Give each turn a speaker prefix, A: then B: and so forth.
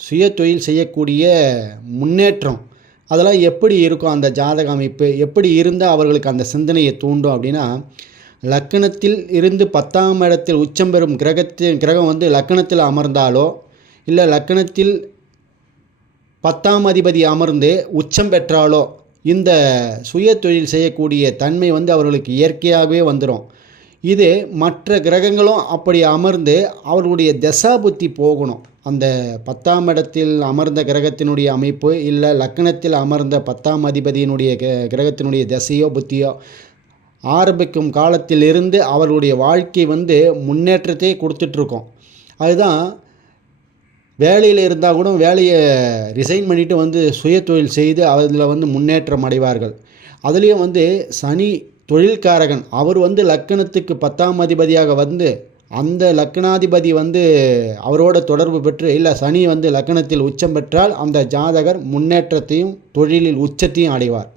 A: சுய தொழில் செய்யக்கூடிய முன்னேற்றம். அதெல்லாம் எப்படி இருக்கும் அந்த ஜாதக அமைப்பு? எப்படி இருந்தால் அவர்களுக்கு அந்த சிந்தனையை தூண்டும் அப்படின்னா லக்கணத்தில் இருந்து பத்தாம் இடத்தில் உச்சம் பெறும் கிரகத்தின் கிரகம் வந்து லக்கணத்தில் அமர்ந்தாலோ இல்லை லக்கணத்தில் பத்தாம் அதிபதி அமர்ந்து உச்சம் பெற்றாலோ இந்த சுய தொழில் செய்யக்கூடிய தன்மை வந்து அவர்களுக்கு இயற்கையாகவே வந்துடும் இது மற்ற கிரகங்களும் அப்படி அமர்ந்து அவர்களுடைய தசா புத்தி போகணும். அந்த பத்தாம் இடத்தில் அமர்ந்த கிரகத்தினுடைய அமைப்பு இல்லை லக்கணத்தில் அமர்ந்த பத்தாம் அதிபதியினுடைய க- கிரகத்தினுடைய தசையோ புத்தியோ ஆரம்பிக்கும் காலத்திலிருந்து அவர்களுடைய வாழ்க்கை வந்து முன்னேற்றத்தை கொடுத்துட்ருக்கோம். அதுதான் வேலையில் இருந்தால் கூட வேலையை ரிசைன் பண்ணிவிட்டு வந்து சுய தொழில் செய்து அதில் வந்து முன்னேற்றம் அடைவார்கள். அதுலேயும் வந்து சனி தொழில்காரகன். அவர் வந்து லக்கணத்துக்கு பத்தாம் அதிபதியாக வந்து அந்த லக்னாதிபதி வந்து அவரோட தொடர்பு பெற்று இல்லை சனி வந்து லக்னத்தில் உச்சம் பெற்றால் அந்த ஜாதகர் முன்னேற்றத்தையும் தொழிலில் உச்சத்தையும் அடைவார்.